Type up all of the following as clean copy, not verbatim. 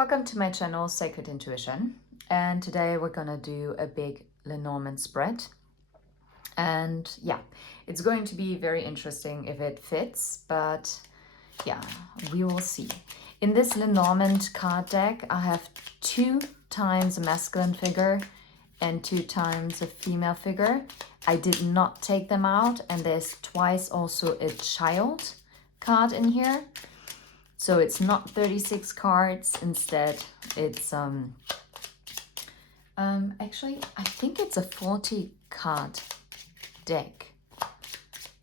Welcome to my channel, Sacred Intuition, and today we're gonna do a big Lenormand spread. And yeah, it's going to be very interesting if it fits, but yeah, we will see. In this Lenormand card deck, I have 2 times a masculine figure and 2 times a female figure. I did not take them out, and there's twice also a child card in here. So it's not 36 cards. Instead, it's actually I think it's a 40 card deck.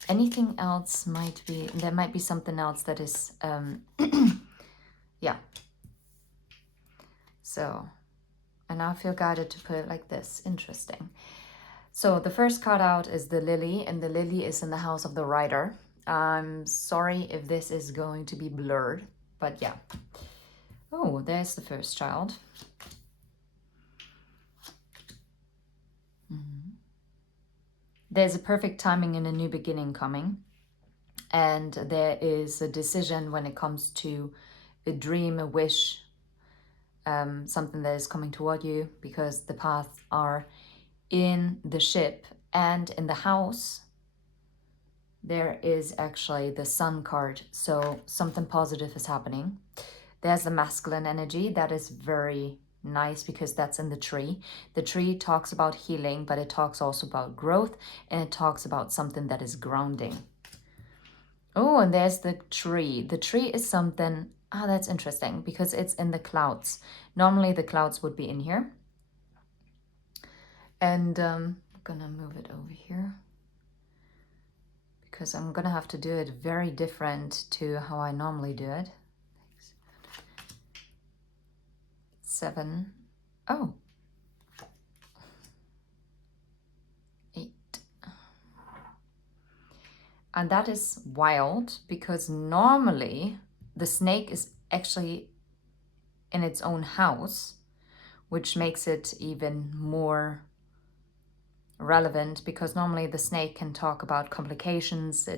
Anything else might be, there might be something else that is yeah. So, and I feel guided to put it like this. Interesting. So the first card out is the Lily, and the Lily is in the house of the Rider. I'm sorry if this is going to be blurred, but yeah. Oh, there's the first child. There's a perfect timing and a new beginning coming. And there is a decision when it comes to a dream, a wish, something that is coming toward you, because the paths are in the ship and in the house. There is actually the Sun card, so something positive is happening. There's the masculine energy. That is very nice because that's in the tree. The tree talks about healing, but it talks also about growth, and it talks about something that is grounding. Oh, and there's the tree. The tree is something, that's interesting because it's in the clouds. Normally the clouds would be in here. And I'm gonna move it over here, because I'm gonna have to do it very different to how I normally do it. 7. Oh. 8. And that is wild because normally the snake is actually in its own house, which makes it even more relevant, because normally the snake can talk about complications,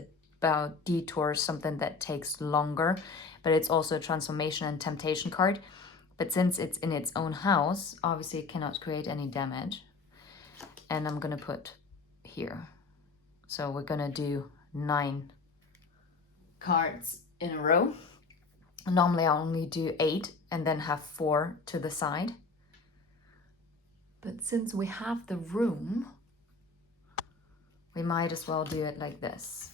about detours, something that takes longer, but it's also a transformation and temptation card. But since it's in its own house, obviously it cannot create any damage. And I'm gonna put here. So we're gonna do 9 cards in a row. Normally I only do 8 and then have 4 to the side. But since we have the room, we might as well do it like this.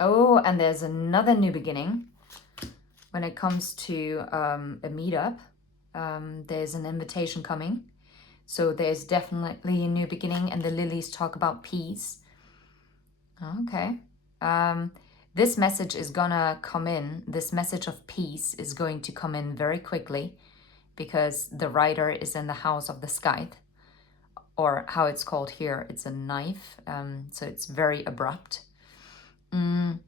Oh, and there's another new beginning. When it comes to a meetup, there's an invitation coming. So there's definitely a new beginning, and the lilies talk about peace. Okay. This message is gonna come in. This message of peace is going to come in very quickly, because the Rider is in the house of the scythe, or how it's called here, it's a knife. So it's very abrupt. And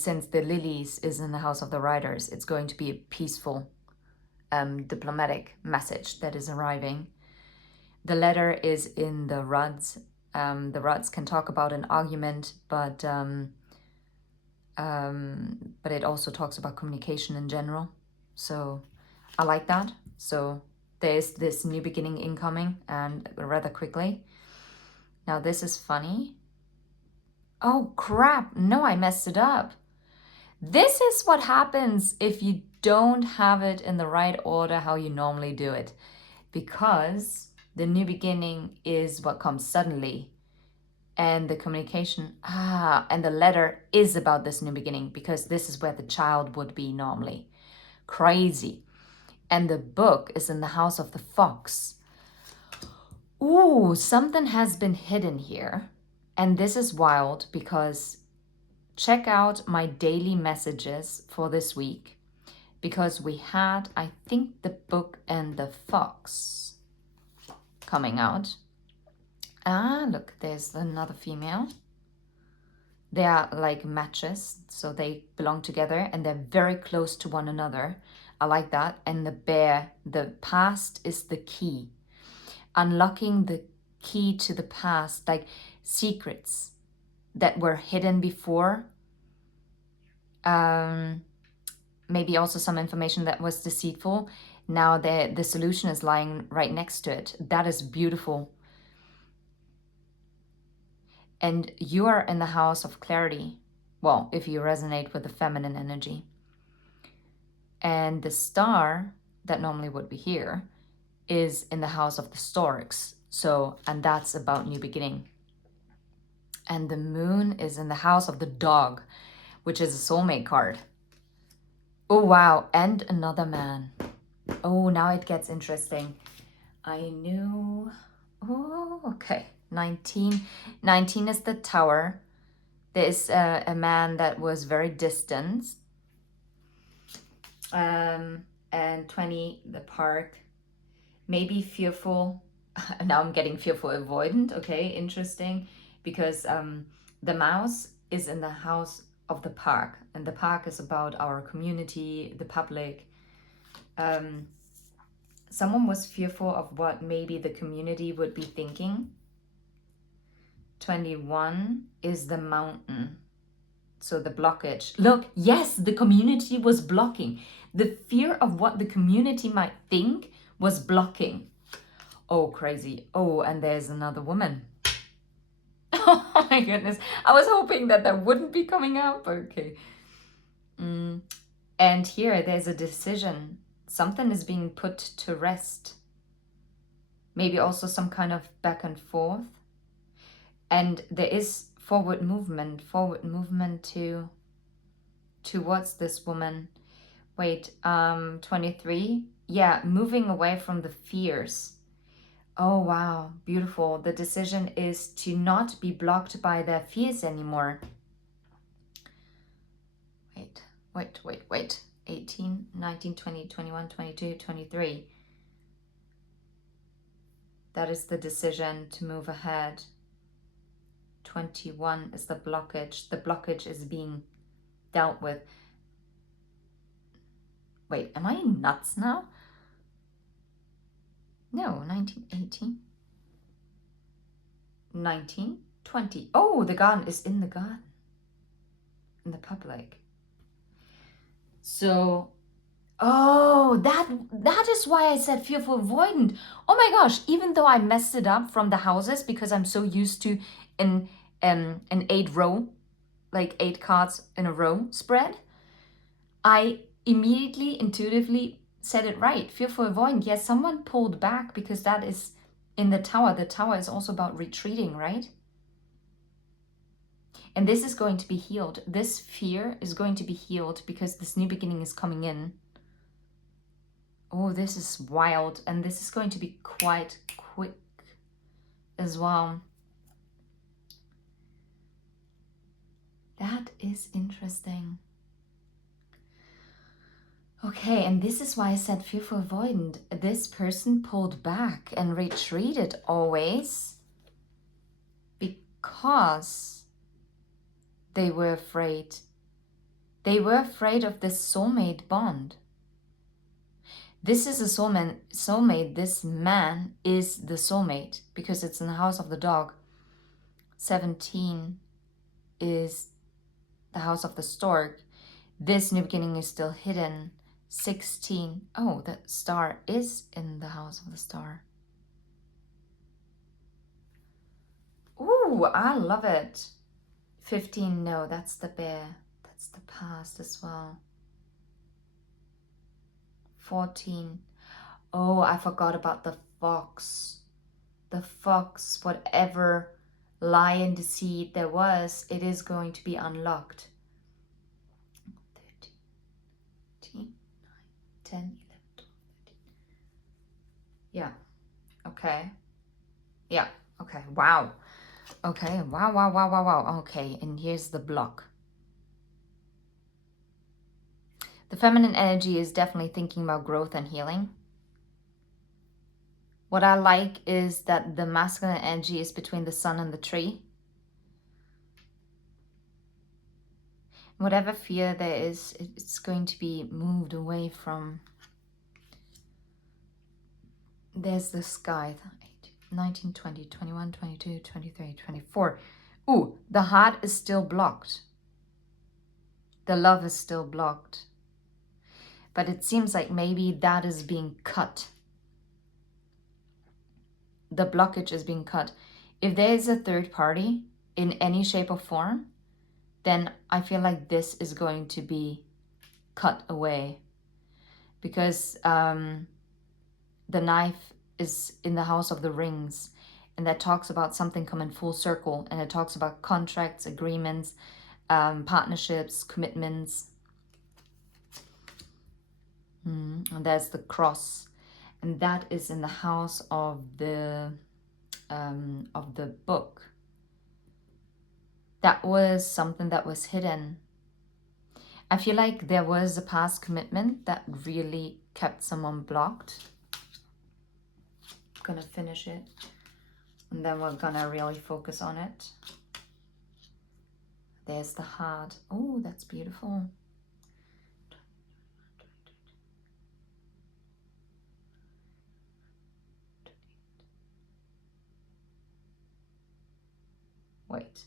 since the lilies is in the house of the riders, it's going to be a peaceful, diplomatic message that is arriving. The letter is in the rods. The rods can talk about an argument, but it also talks about communication in general. So I like that. So there's this new beginning incoming, and rather quickly. Now this is funny. Oh crap, no, I messed it up. This is what happens if you don't have it in the right order how you normally do it, because the new beginning is what comes suddenly, and the communication, and the letter is about this new beginning, because this is where the child would be normally. Crazy. And the book is in the house of the fox. Ooh, something has been hidden here. And this is wild, because check out my daily messages for this week, because we had, I think, the book and the fox coming out. Look, there's another female. They are like matches, so they belong together and they're very close to one another. I like that. And the bear, the past is the key. Unlocking the key to the past, like secrets that were hidden before. maybe also some information that was deceitful. Now the solution is lying right next to it. That is beautiful. And you are in the house of clarity. Well, if you resonate with the feminine energy. And the star that normally would be here is in the house of the storks. So, and that's about new beginning. And the moon is in the house of the dog, which is a soulmate card. Oh, wow. And another man. Oh, now it gets interesting. I knew. Oh, okay. 19. 19 is the tower. There is a man that was very distant. And 20, the park. Maybe fearful. Now I'm getting fearful avoidant. Okay, interesting. Because the mouse is in the house of the park. And the park is about our community, the public. Someone was fearful of what maybe the community would be thinking. 21 is the mountain. So the blockage. Look, yes, the community was blocking. The fear of what the community might think was blocking. Oh, crazy. Oh, and there's another woman. Oh my goodness. I was hoping that wouldn't be coming up. Okay. And here there's a decision. Something is being put to rest. Maybe also some kind of back and forth. And there is forward movement towards this woman. Wait, 23. Yeah, moving away from the fears. Oh, wow, beautiful. The decision is to not be blocked by their fears anymore. Wait. 18, 19, 20, 21, 22, 23. That is the decision to move ahead. 21 is the blockage. The blockage is being dealt with. Wait, am I nuts now? No, 19, 18. 19, 20. Oh, the garden is in the garden. In the public. So, oh, that is why I said fearful avoidant. Oh my gosh, even though I messed it up from the houses because I'm so used to an 8 row, like 8 cards in a row spread, I immediately, intuitively said it right. Fearful avoidant. Yes, someone pulled back because that is in the tower. The tower is also about retreating, right? And this is going to be healed. This fear is going to be healed because this new beginning is coming in. Oh, this is wild. And this is going to be quite quick as well. That is interesting. Okay, and this is why I said fearful avoidant. This person pulled back and retreated always because they were afraid. They were afraid of this soulmate bond. This is a soulmate. This man is the soulmate because it's in the house of the dog. 17 is the house of the stork. This new beginning is still hidden. 16. Oh, the star is in the house of the star. Ooh, I love it. 15, no, that's the bear. That's the past as well. 14. Oh, I forgot about the fox. The fox, whatever lie and deceit there was, it is going to be unlocked. 13, 10, 11, 12, 13. Yeah. Okay. Yeah. Okay. Wow. Okay. Wow. Okay. And here's the block. The feminine energy is definitely thinking about growth and healing. What I like is that the masculine energy is between the sun and the tree. Whatever fear there is, it's going to be moved away from. There's the sky. 19, 20, 21, 22, 23, 24. Ooh, the heart is still blocked. The love is still blocked. But it seems like maybe that is being cut. The blockage is being cut. If there is a third party in any shape or form, then I feel like this is going to be cut away. Because the knife is in the House of the Rings, and that talks about something coming full circle, and it talks about contracts, agreements, partnerships, commitments. And there's the cross, and that is in the house of the book. That was something that was hidden. I feel like there was a past commitment that really kept someone blocked. I'm gonna finish it, and then we're gonna really focus on it. There's the heart. Oh, that's beautiful. Wait.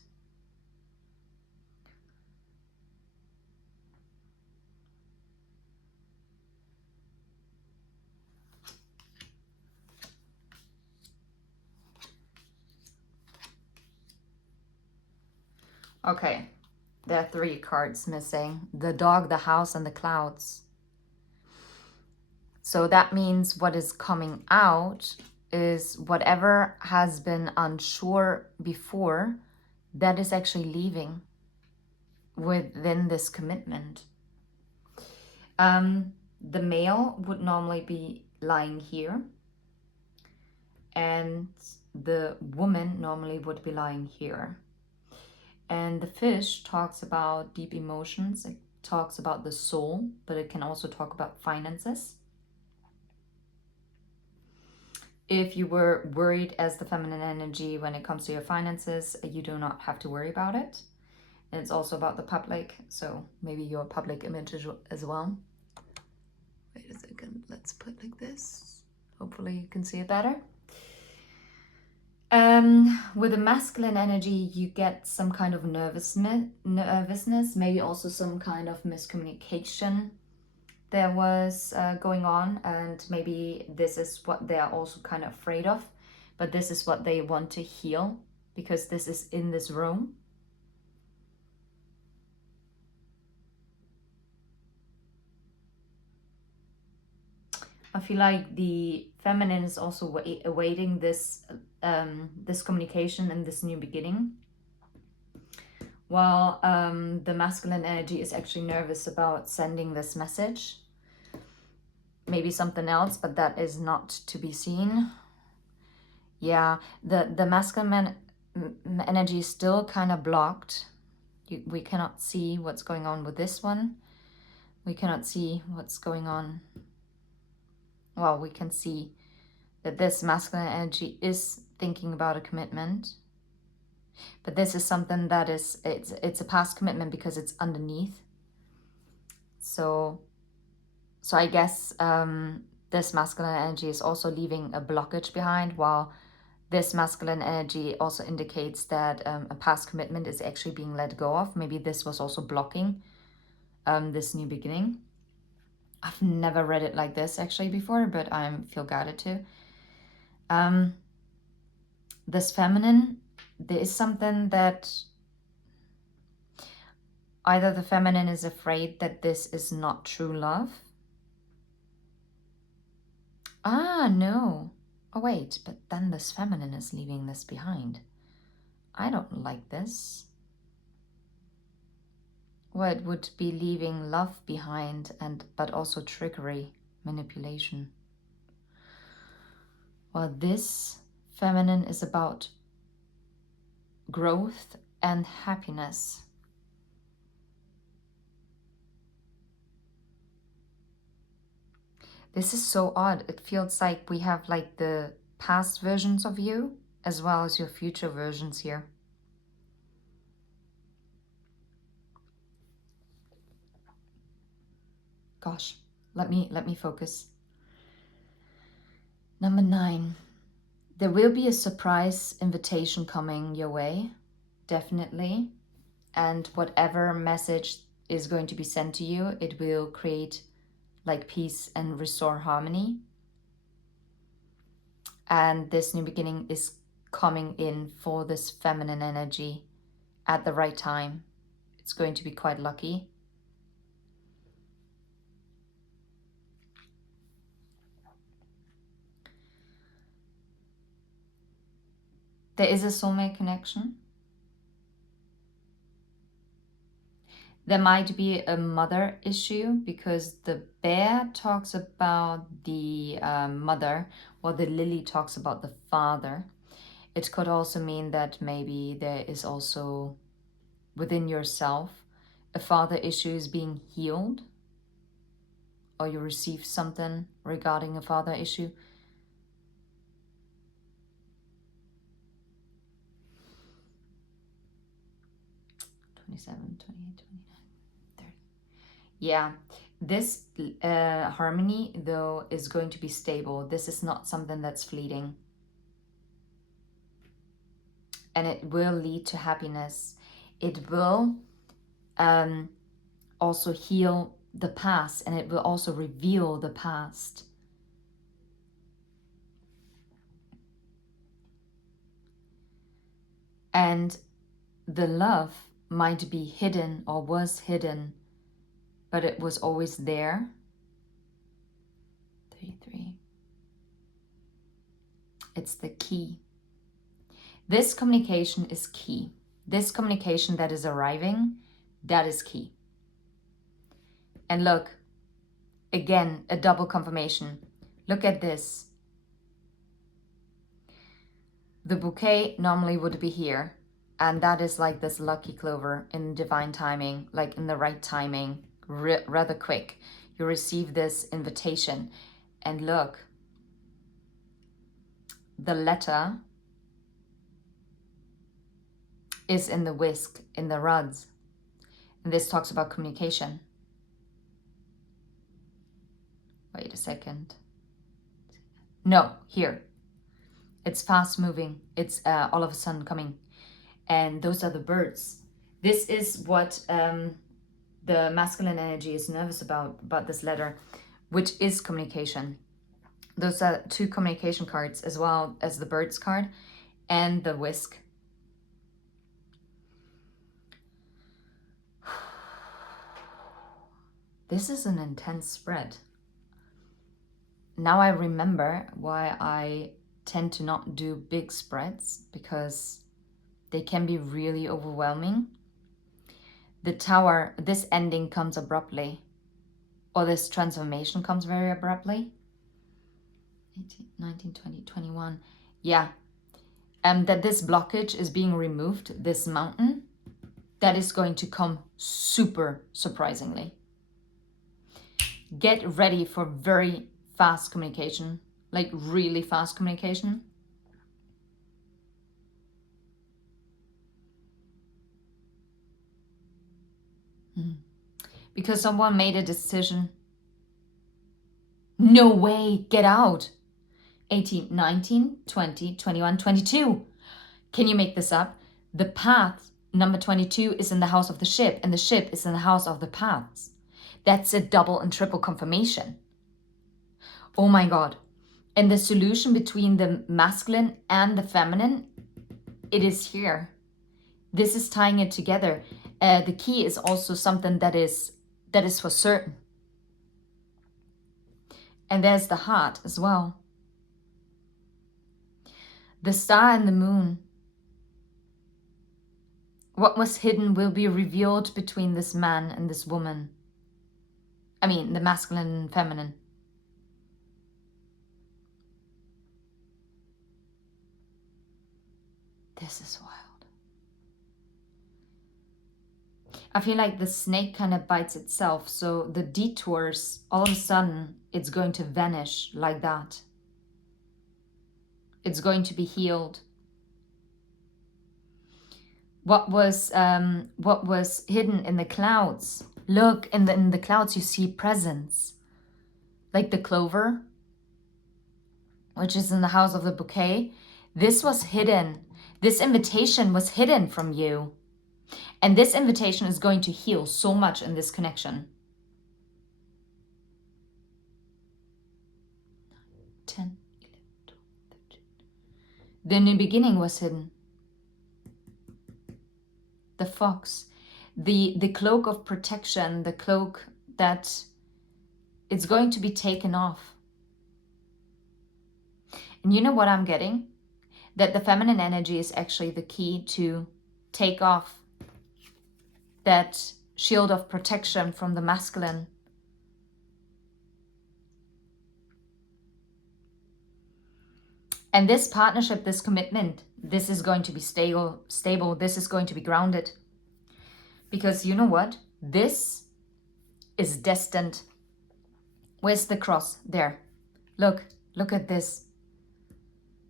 Okay, there are 3 cards missing. The dog, the house, and the clouds. So that means what is coming out is whatever has been unsure before, that is actually leaving within this commitment. The male would normally be lying here, and the woman normally would be lying here. And the fish talks about deep emotions. It talks about the soul, but it can also talk about finances. If you were worried as the feminine energy when it comes to your finances, you do not have to worry about it. And it's also about the public, so maybe your public image as well. Wait a second, let's put like this. Hopefully you can see it better. With the masculine energy, you get some kind of nervousness, maybe also some kind of miscommunication there was going on, and maybe this is what they are also kind of afraid of, but this is what they want to heal because this is in this room. I feel like the feminine is also awaiting this this communication and this new beginning, while the masculine energy is actually nervous about sending this message. Maybe something else, but that is not to be seen. Yeah, the masculine energy is still kind of blocked. We cannot see what's going on with this one. We cannot see what's going on. Well, we can see that this masculine energy is thinking about a commitment, but this is something that is, it's a past commitment because it's underneath. So I guess this masculine energy is also leaving a blockage behind, while this masculine energy also indicates that a past commitment is actually being let go of. Maybe this was also blocking this new beginning. I've never read it like this actually before, but I feel guided to. This feminine, there is something that either the feminine is afraid that this is not true love. Ah, no. Oh, wait, but then this feminine is leaving this behind. I don't like this. Well, it would be leaving love behind, but also trickery, manipulation. Well, this feminine is about growth and happiness. This is so odd. It feels like we have like the past versions of you as well as your future versions here. Gosh, let me focus. Number 9. There will be a surprise invitation coming your way, definitely. And whatever message is going to be sent to you, it will create like peace and restore harmony. And this new beginning is coming in for this feminine energy at the right time. It's going to be quite lucky. There is a soulmate connection. There might be a mother issue because the bear talks about the mother, while the lily talks about the father. It could also mean that maybe there is also within yourself a father issue is being healed, or you receive something regarding a father issue. '27, 28, 29, 30. Yeah, this harmony though is going to be stable. This is not something that's fleeting. And it will lead to happiness. It will also heal the past, and it will also reveal the past. And the love might be hidden or was hidden, but it was always there. 33. It's the key. This communication is key. This communication that is arriving, that is key. And look, again, a double confirmation. Look at this. The bouquet normally would be here, and that is like this lucky clover in divine timing, like in the right timing, rather quick. You receive this invitation, and look, the letter is in the whisk, in the rods, and this talks about communication. Wait a second. No, here. It's fast moving. It's all of a sudden coming. And those are the birds. This is what the masculine energy is nervous about this letter, which is communication. Those are two communication cards, as well as the birds card and the whisk. This is an intense spread. Now I remember why I tend to not do big spreads, because they can be really overwhelming. The Tower, this ending comes abruptly, or this transformation comes very abruptly. 18, 19, 20, 21. Yeah. That this blockage is being removed, this mountain, that is going to come super surprisingly. Get ready for very fast communication, like really fast communication. Because someone made a decision. No way, get out. 18, 19, 20, 21, 22. Can you make this up? The path, number 22, is in the house of the ship, and the ship is in the house of the paths. That's a double and triple confirmation. Oh my God. And the solution between the masculine and the feminine, it is here. This is tying it together. The key is also something that is for certain. And there's the heart as well. The star and the moon. What was hidden will be revealed between this man and this woman. I mean, the masculine and feminine. This is wild. I feel like the snake kind of bites itself, so the detours, all of a sudden, it's going to vanish like that. It's going to be healed. What was hidden in the clouds? Look, in the clouds you see presence. Like the clover, which is in the house of the bouquet. This was hidden. This invitation was hidden from you. And this invitation is going to heal so much in this connection. The new beginning was hidden. The fox, the cloak of protection, the cloak that it's going to be taken off. And you know what I'm getting? That the feminine energy is actually the key to take off that shield of protection from the masculine. And this partnership, this commitment, this is going to be stable, this is going to be grounded. Because you know what? This is destined. Where's the cross? There. Look at this.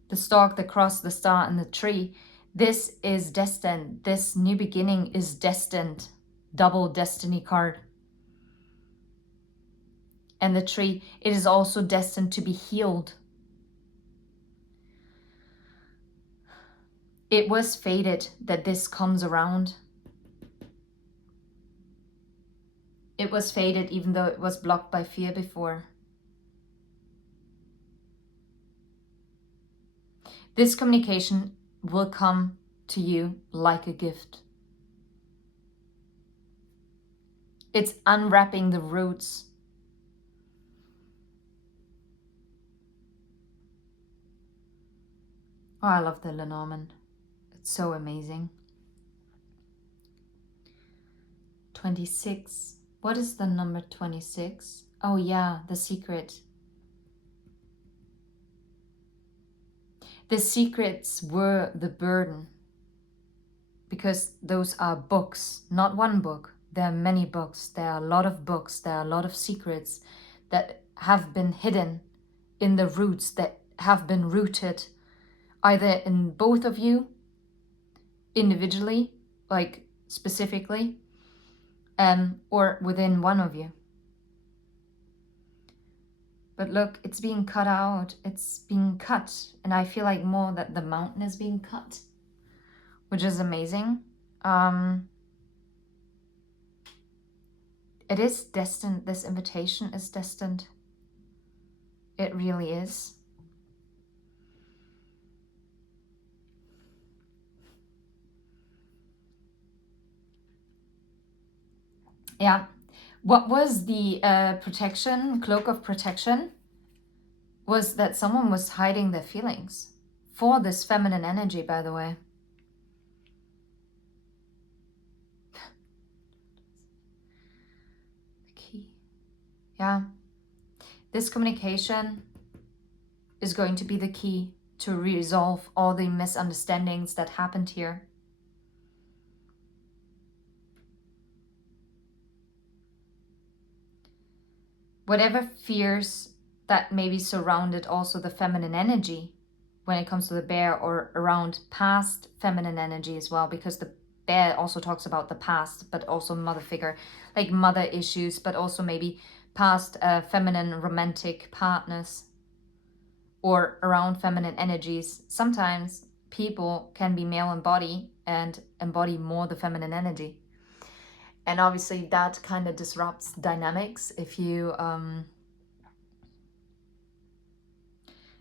The stalk, the cross, the star, and the tree. This is destined. This new beginning is destined. Double destiny card. And the tree, it is also destined to be healed. It was fated that this comes around. It was fated even though it was blocked by fear before. This communication will come to you like a gift. It's unwrapping the roots. Oh, I love the Lenormand. It's so amazing. 26. What is the number 26? Oh yeah, the secret. The secrets were the burden. Because those are books, not one book. There are many books. There are a lot of books. There are a lot of secrets that have been hidden in the roots, that have been rooted either in both of you, individually, like specifically, or within one of you. But look, it's being cut out. It's being cut. And I feel like more that the mountain is being cut, which is amazing. It is destined. This invitation is destined. It really is. Yeah. What was the protection, cloak of protection? Was that someone was hiding their feelings for this feminine energy, by the way. The key. Yeah. This communication is going to be the key to resolve all the misunderstandings that happened here. Whatever fears that maybe surrounded also the feminine energy when it comes to the bear, or around past feminine energy as well, because the bear also talks about the past, but also mother figure, like mother issues, but also maybe past feminine romantic partners, or around feminine energies. Sometimes people can be male in body and embody more the feminine energy. And obviously that kind of disrupts dynamics if you,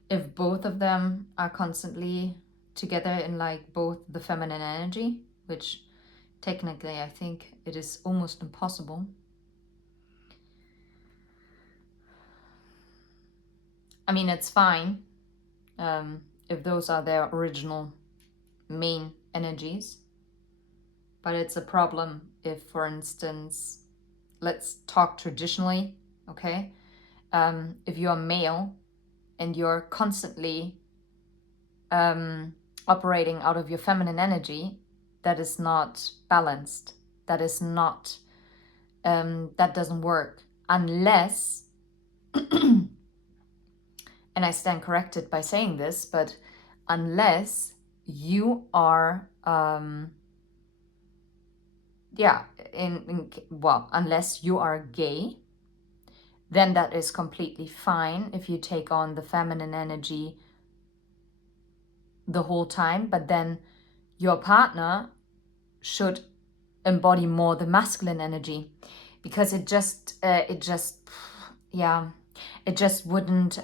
if both of them are constantly together in like both the feminine energy, which technically I think it is almost impossible. I mean, it's fine if those are their original main energies, but it's a problem if, for instance, let's talk traditionally, okay? If you're male and you're constantly operating out of your feminine energy, that is not balanced. That is not, that doesn't work unless, and I stand corrected by saying this, but unless you are, unless you are gay, then that is completely fine if you take on the feminine energy the whole time, but then your partner should embody more the masculine energy, because it wouldn't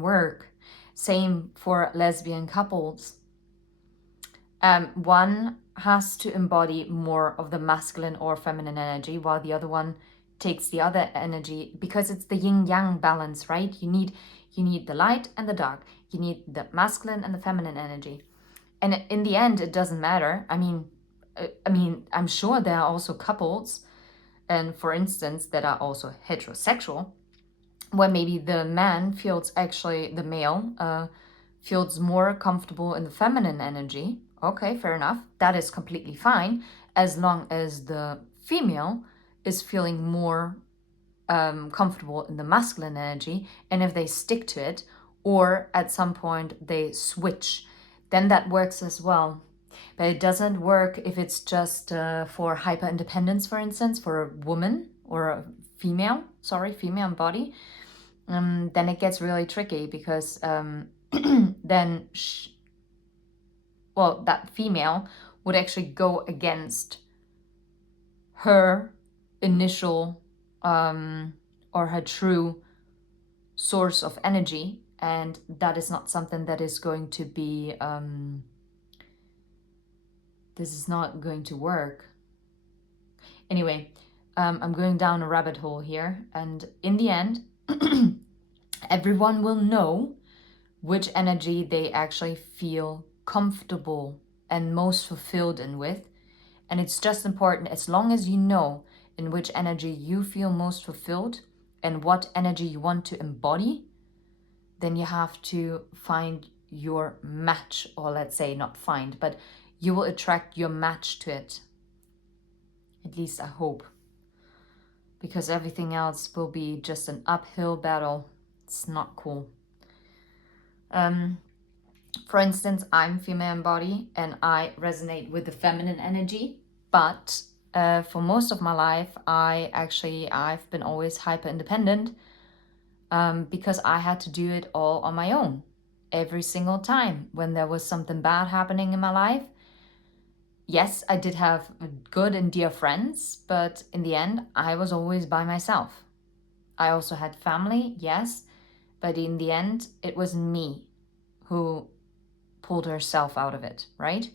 work. Same for lesbian couples. One has to embody more of the masculine or feminine energy, while the other one takes the other energy, because it's the yin yang balance, right? You need the light and the dark. You need the masculine and the feminine energy. And in the end, it doesn't matter. I mean, I'm sure there are also couples, and for instance, that are also heterosexual, where maybe the man feels, actually the male feels more comfortable in the feminine energy. Okay, fair enough. That is completely fine, as long as the female is feeling more comfortable in the masculine energy, and if they stick to it, or at some point they switch, then that works as well. But it doesn't work if it's just for hyper independence, for instance, for a woman or a female body. Then it gets really tricky, because then that female would actually go against her initial or her true source of energy, and that is not something that is going to be this is not going to work. Anyway, I'm going down a rabbit hole here, and in the end everyone will know which energy they actually feel comfortable and most fulfilled in with. And it's just important, as long as you know in which energy you feel most fulfilled and what energy you want to embody, then you have to find your match, or let's say not find, but you will attract your match to it. At least I hope. Because everything else will be just an uphill battle. It's not cool. For instance, I'm female in body and I resonate with the feminine energy, but for most of my life, I've been always hyper independent, because I had to do it all on my own every single time when there was something bad happening in my life. Yes, I did have good and dear friends, but in the end, I was always by myself. I also had family, yes, but in the end, it was me who pulled herself out of it, right?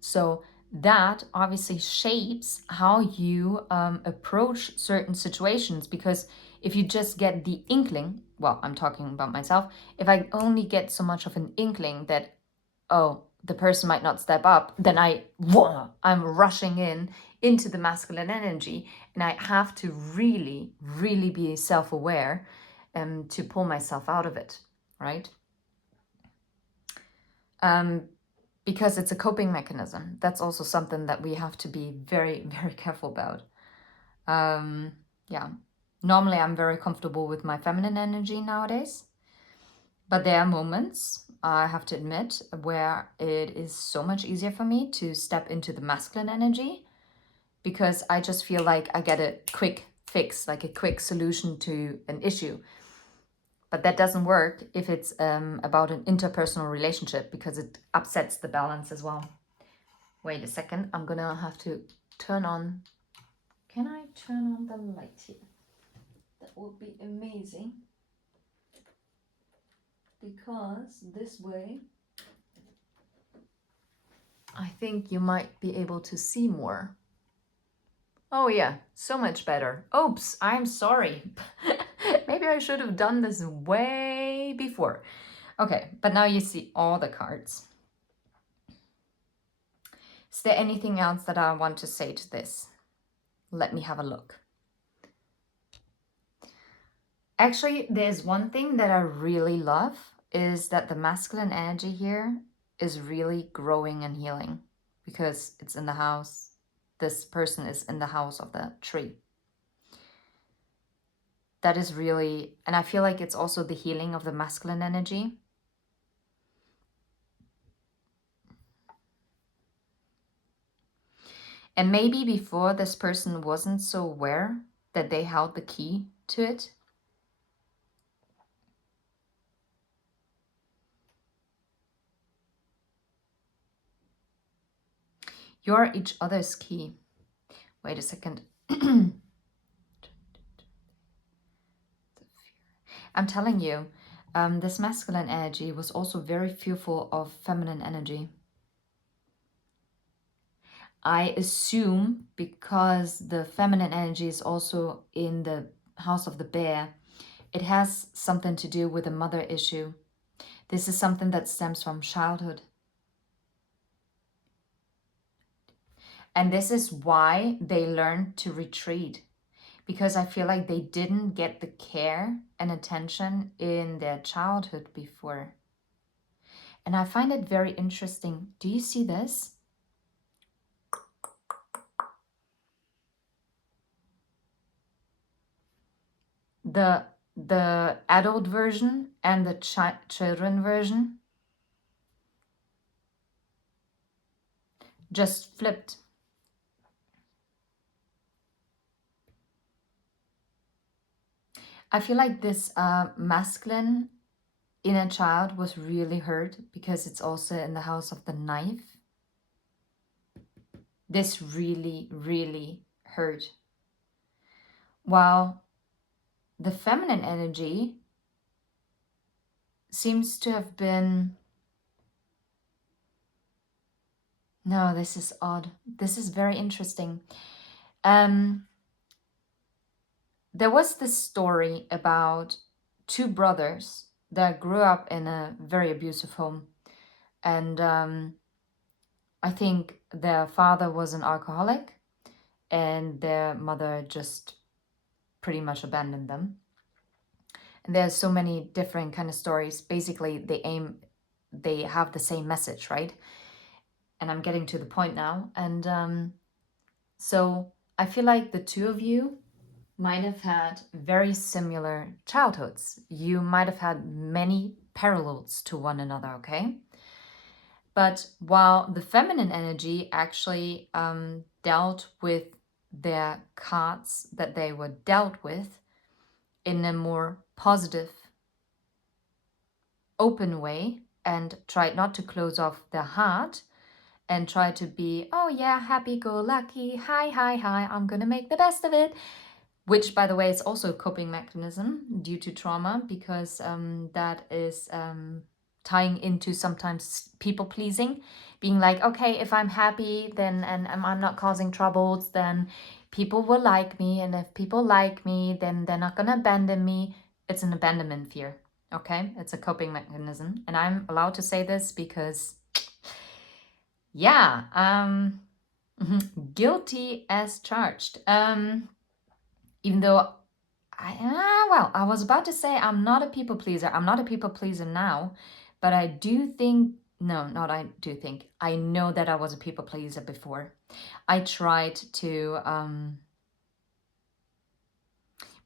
So that obviously shapes how you approach certain situations, because if you just get the inkling, well, I'm talking about myself, if I only get so much of an inkling that, oh, the person might not step up, then I'm rushing into the masculine energy, and I have to really, really be self-aware to pull myself out of it, right? Because it's a coping mechanism. That's also something that we have to be very, very careful about. Yeah, normally I'm very comfortable with my feminine energy nowadays, but there are moments, I have to admit, where it is so much easier for me to step into the masculine energy, because I just feel like I get a quick fix, like a quick solution to an issue. But that doesn't work if it's about an interpersonal relationship, because it upsets the balance as well. Wait a second, I'm gonna have to turn on. Can I turn on the light here? That would be amazing. Because this way, I think you might be able to see more. Oh yeah, so much better. Oops, I'm sorry. Maybe I should have done this way before. Okay, but now you see all the cards. Is there anything else that I want to say to this? Let me have a look. Actually, there's one thing that I really love, is that the masculine energy here is really growing and healing, because it's in the house. This person is in the house of the tree. That is really, and I feel like it's also the healing of the masculine energy. And maybe before, this person wasn't so aware that they held the key to it. You're each other's key. Wait a second. I'm telling you, this masculine energy was also very fearful of feminine energy. I assume because the feminine energy is also in the house of the bear, it has something to do with a mother issue. This is something that stems from childhood. And this is why they learned to retreat, because I feel like they didn't get the care and attention in their childhood before. And I find it very interesting. Do you see this? The adult version and the children version just flipped. I feel like this masculine inner child was really hurt because it's also in the house of the knife. This really, really hurt. While the feminine energy seems to have been... No, this is odd. This is very interesting. There was this story about two brothers that grew up in a very abusive home. And I think their father was an alcoholic and their mother just pretty much abandoned them. And there's so many different kind of stories. Basically, they have the same message, right? And I'm getting to the point now. And so I feel like the two of you might have had very similar childhoods. You might have had many parallels to one another, okay? But while the feminine energy actually dealt with their cards that they were dealt with in a more positive, open way, and tried not to close off their heart and try to be, oh yeah, happy-go-lucky, hi, I'm gonna make the best of it. Which, by the way, is also a coping mechanism due to trauma, because that is tying into sometimes people-pleasing, being like, okay, if I'm happy, then and I'm not causing troubles, then people will like me, and if people like me, then they're not gonna abandon me. It's an abandonment fear, okay? It's a coping mechanism, and I'm allowed to say this because, yeah, guilty as charged. Even though I was about to say I'm not a people pleaser. I'm not a people pleaser now, but I do think, no, not I do think, I know that I was a people pleaser before. I tried to,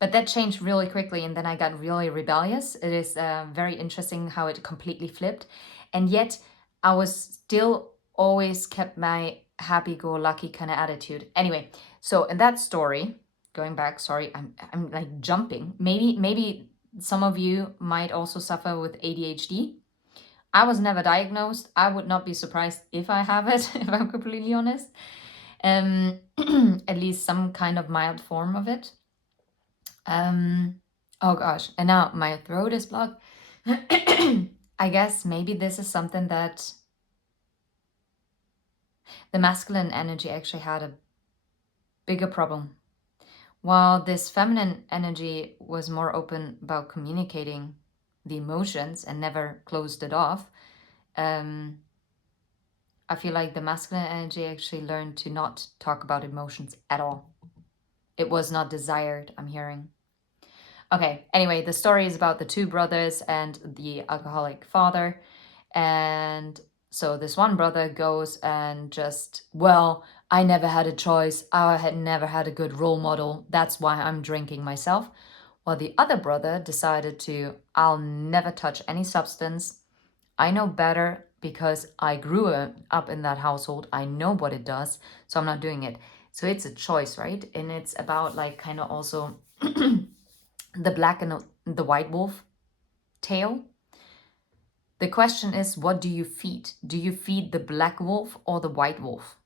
but that changed really quickly, and then I got really rebellious. It is very interesting how it completely flipped. And yet I was still always kept my happy-go-lucky kind of attitude. Anyway, so in that story, going back, sorry, I'm like jumping. Maybe some of you might also suffer with ADHD. I was never diagnosed. I would not be surprised if I have it, if I'm completely honest. At least some kind of mild form of it. Oh gosh, and now my throat is blocked. I guess maybe this is something that the masculine energy actually had a bigger problem, while this feminine energy was more open about communicating the emotions and never closed it off. I feel like the masculine energy actually learned to not talk about emotions at all. It was not desired, I'm hearing. Okay, anyway, the story is about the two brothers and the alcoholic father. And so this one brother goes and just, well, I never had a choice. I had never had a good role model. That's why I'm drinking myself. While the other brother decided to, I'll never touch any substance. I know better because I grew up in that household. I know what it does, so I'm not doing it. So it's a choice, right? And it's about like kind of also the black and the white wolf tale. The question is, what do you feed? Do you feed the black wolf or the white wolf?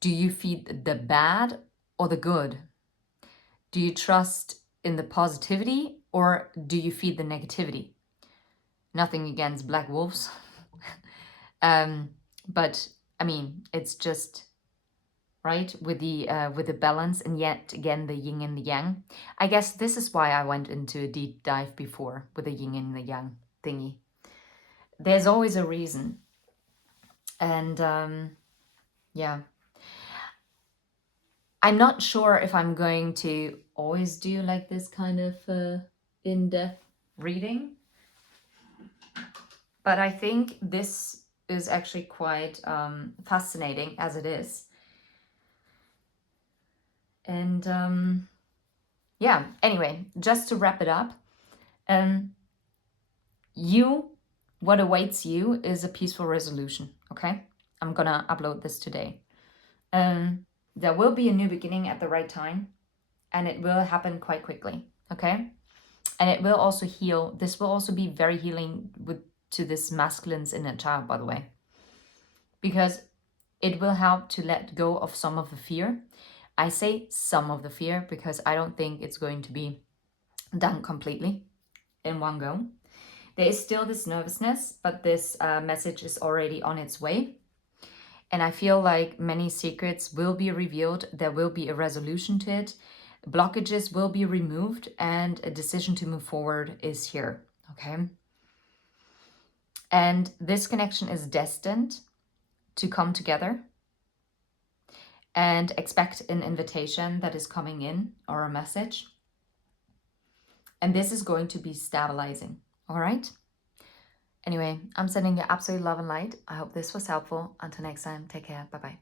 Do you feed the bad or the good? Do you trust in the positivity or do you feed the negativity? Nothing against black wolves. But I mean, it's just right with the balance, and yet again the yin and the yang. I guess this is why I went into a deep dive before with the yin and the yang thingy. There's always a reason, and yeah, I'm not sure if I'm going to always do like this kind of in-depth reading, but I think this is actually quite fascinating as it is. And yeah, anyway, just to wrap it up, what awaits you is a peaceful resolution, okay? I'm gonna upload this today. There will be a new beginning at the right time, and it will happen quite quickly, okay? And it will also heal. This will also be very healing to this masculine's inner child, by the way, because it will help to let go of some of the fear. I say some of the fear because I don't think it's going to be done completely in one go. There is still this nervousness, but this message is already on its way. And I feel like many secrets will be revealed. There will be a resolution to it. Blockages will be removed, and a decision to move forward is here, okay? And this connection is destined to come together, and expect an invitation that is coming in or a message. And this is going to be stabilizing, all right? Anyway, I'm sending you absolute love and light. I hope this was helpful. Until next time, take care. Bye-bye.